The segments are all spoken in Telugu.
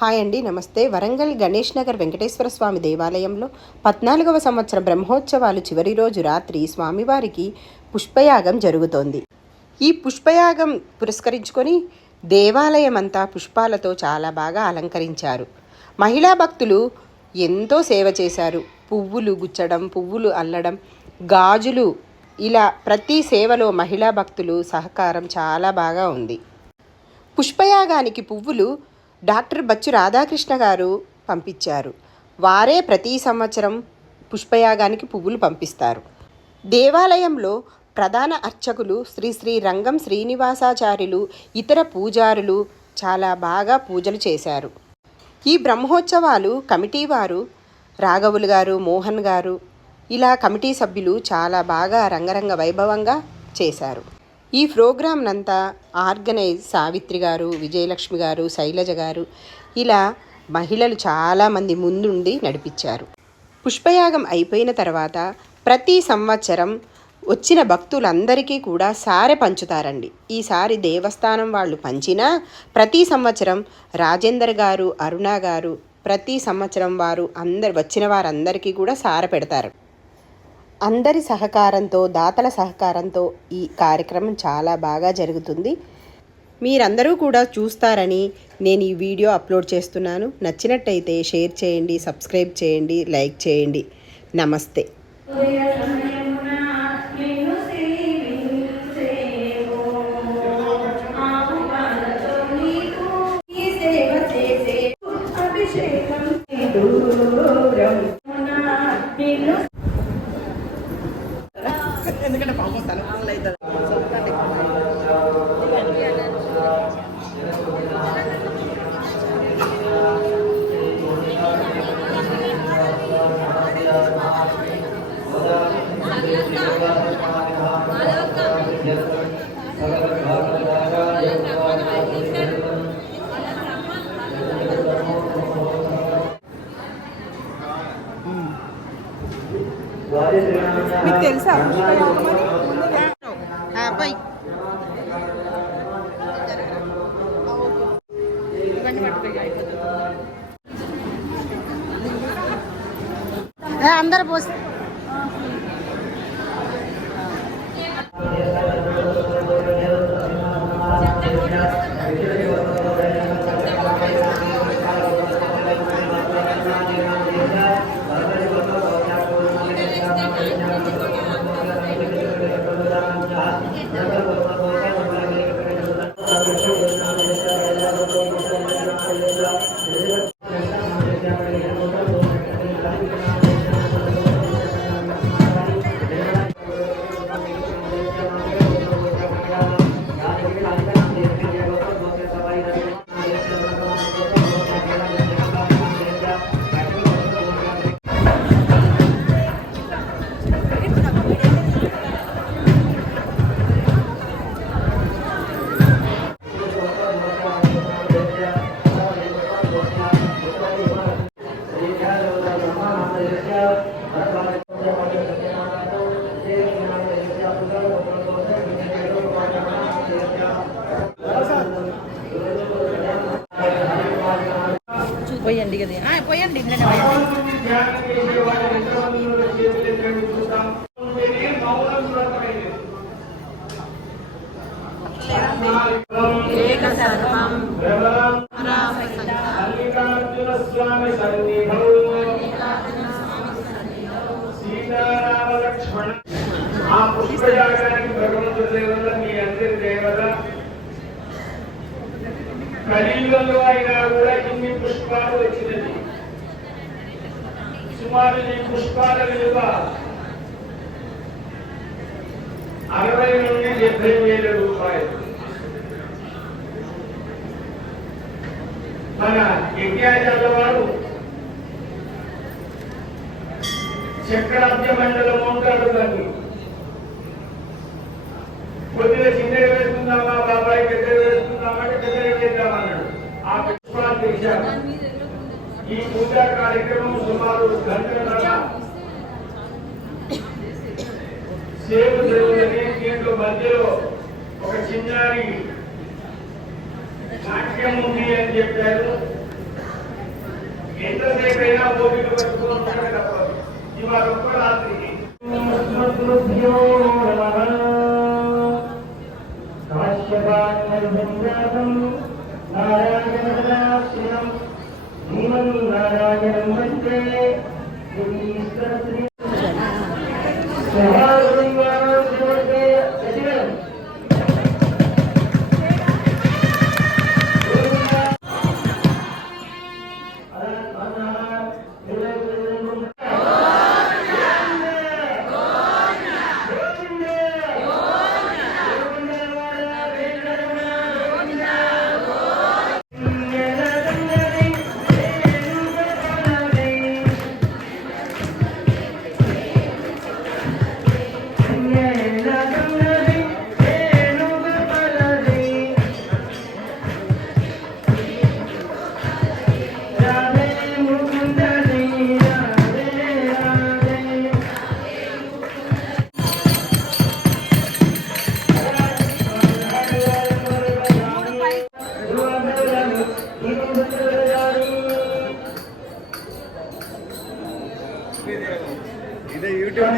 హాయ్ అండి, నమస్తే. వరంగల్ గణేష్ నగర్ వెంకటేశ్వర స్వామి దేవాలయంలో 14వ సంవత్సరం బ్రహ్మోత్సవాలు చివరి రోజు రాత్రి స్వామివారికి పుష్పయాగం జరుగుతోంది. ఈ పుష్పయాగం పురస్కరించుకొని దేవాలయం అంతా పుష్పాలతో చాలా బాగా అలంకరించారు. మహిళా భక్తులు ఎంతో సేవ చేశారు. పువ్వులు గుచ్చడం, పువ్వులు అల్లడం, గాజులు, ఇలా ప్రతి సేవలో మహిళా భక్తులు సహకారం చాలా బాగా ఉంది. పుష్పయాగానికి పువ్వులు డాక్టర్ బచ్చు రాధాకృష్ణ గారు పంపించారు. వారే ప్రతి సంవత్సరం పుష్పయాగానికి పువ్వులు పంపిస్తారు. దేవాలయంలో ప్రధాన అర్చకులు శ్రీ శ్రీ రంగం శ్రీనివాసాచార్యులు, ఇతర పూజారులు చాలా బాగా పూజలు చేశారు. ఈ బ్రహ్మోత్సవాలు కమిటీ వారు రాఘవులు గారు, మోహన్ గారు, ఇలా కమిటీ సభ్యులు చాలా బాగా రంగరంగ వైభవంగా చేశారు. ఈ ప్రోగ్రాంనంతా ఆర్గనైజ్ సావిత్రి గారు, విజయలక్ష్మి గారు, శైలజ గారు, ఇలా మహిళలు చాలామంది ముందుండి నడిపించారు. పుష్పయాగం అయిపోయిన తర్వాత ప్రతి సంవత్సరం వచ్చిన భక్తులందరికీ కూడా సారె పంచుతారండి. ఈసారి దేవస్థానం వాళ్ళు పంచినా ప్రతి సంవత్సరం రాజేందర్ గారు, అరుణ గారు ప్రతి సంవత్సరం వారు వచ్చిన వారందరికీ కూడా సారె పెడతారు. అందరి సహకారంతో, దాతల సహకారంతో ఈ కార్యక్రమం చాలా బాగా జరుగుతుంది. మీరందరూ కూడా చూస్తారని నేను ఈ వీడియో అప్లోడ్ చేస్తున్నాను. నచ్చినట్టయితే షేర్ చేయండి, సబ్స్క్రైబ్ చేయండి, లైక్ చేయండి. నమస్తే. ఎందుకంటే పాపం తలపాలు అవుతుంది. మీకు తెలుసా అబ్బాయి అందరు పోసి పోయండి కదా, పోయండి. కలియుగంలో అయినా కూడా ఇన్ని పుష్పాలు వచ్చినది. సుమారు ఈ పుష్పాల విలువ 60 నుండి 70,000 రూపాయలు. మన యజ్ఞాచార్య వారు చక్రాబ్జ మండలం ఉంటాడు. దాన్ని కొద్దిగా చిన్నగా వేసుకుందామా బాబాయ్, పెద్దగా వేసుకుందామంటే పెద్దగా వేద్దామన్నాడు. ఆ పుష్పాలు తెచ్చారు. ఈ పూజా కార్యక్రమం సుమారు గంటన్నర సేవ జరుగుతుంది. దీంట్లో మధ్యలో ఒక చిన్నారి నాట్యం ఉంది అని చెప్పారు. ఎంతసేపైనా ఓపిక పట్టుకోవడం తప్పదు. ఇవాళ ఒక్క రాత్రికి నారాయణం వందే ఇదే యూట్యూబ్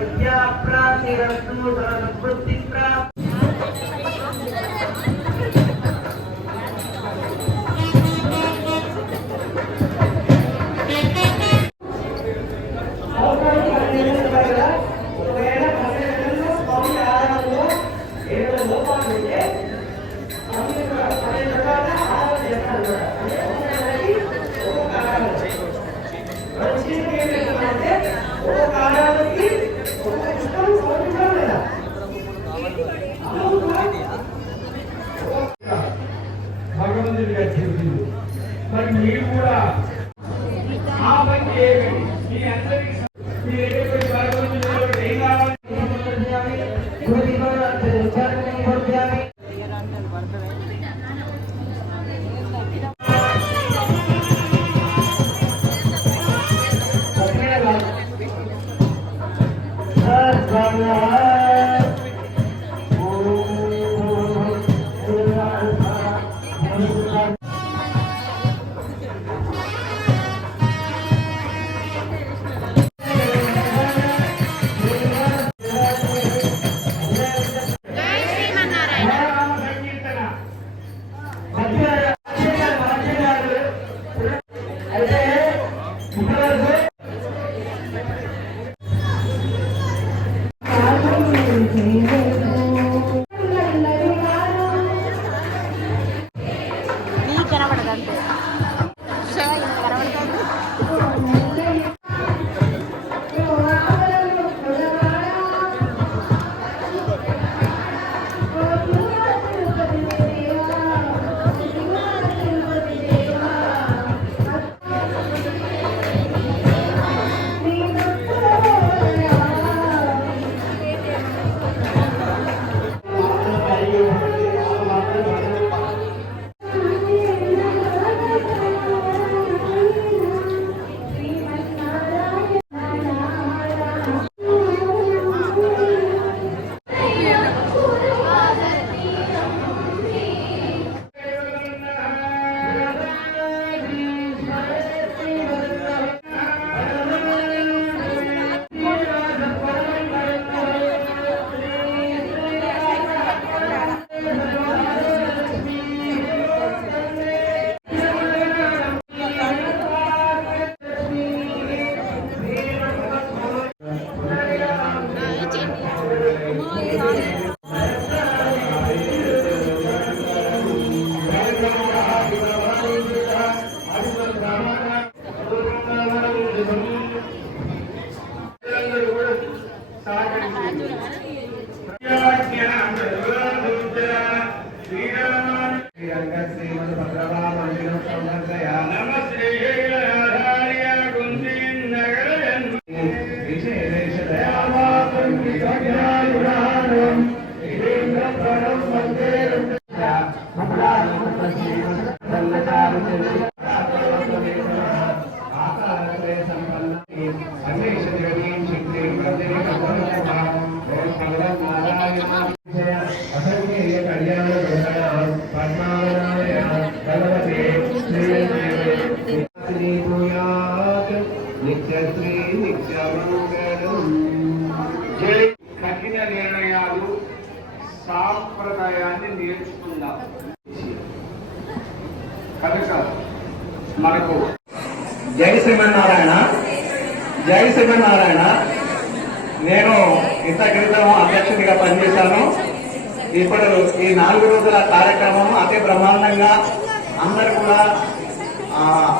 విద్యా ప్రాప్తిరస్తు సద్బుద్ధి ప్రాప్తి. భగవంతుడిగా చెప్పింది. మరి మీరు కూడా ఆ పని చేయండి. మీ అందరికీ మీరు భగవంతుడు ఏం కావాలి? కఠిన నిర్ణయాలు సాంప్రదాయాన్ని నేర్చుకుందాం. కనుక మనకు జై శ్రీమన్నారాయణ, జై శ్రీమన్నారాయణ. నేను ఇంత క్రితం అధ్యక్షుడిగా పనిచేశాను. ఇప్పుడు ఈ 4 రోజుల కార్యక్రమం అతి బ్రహ్మాండంగా అందరూ కూడా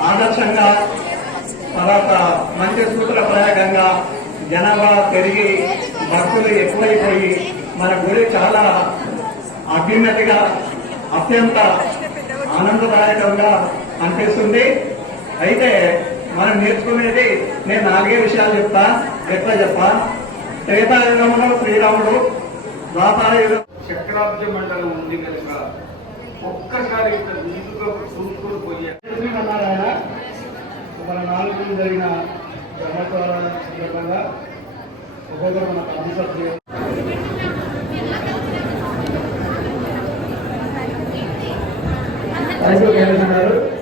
ఆదర్శంగా, తర్వాత మంచి సూత్ర ప్రయోగంగా జనాభా పెరిగి భక్తులు ఎక్కువైపోయి మన గుడి చాలా అభ్యున్నతిగా అత్యంత ఆనందదాయకంగా అనిపిస్తుంది. అయితే మనం నేర్చుకునేది నేను 4 విషయాలు చెప్తా. ఎట్లా చెప్పా? త్రేతాయుగంలో శ్రీరాముడు, ద్వాపరయుగం చక్రాబ్జ మండలం ఉంది కనుక ఒక్కసారి ఇంత నీటుగా చూసుకొని పోయా. శ్రీమన్నారాయణ మన 4 రోజులు జరిగిన బ్రహ్మోత్సవాల సందర్భంగా ఒక్కొక్కరు మన కాన్సెప్ట్ థ్యాంక్ యూ.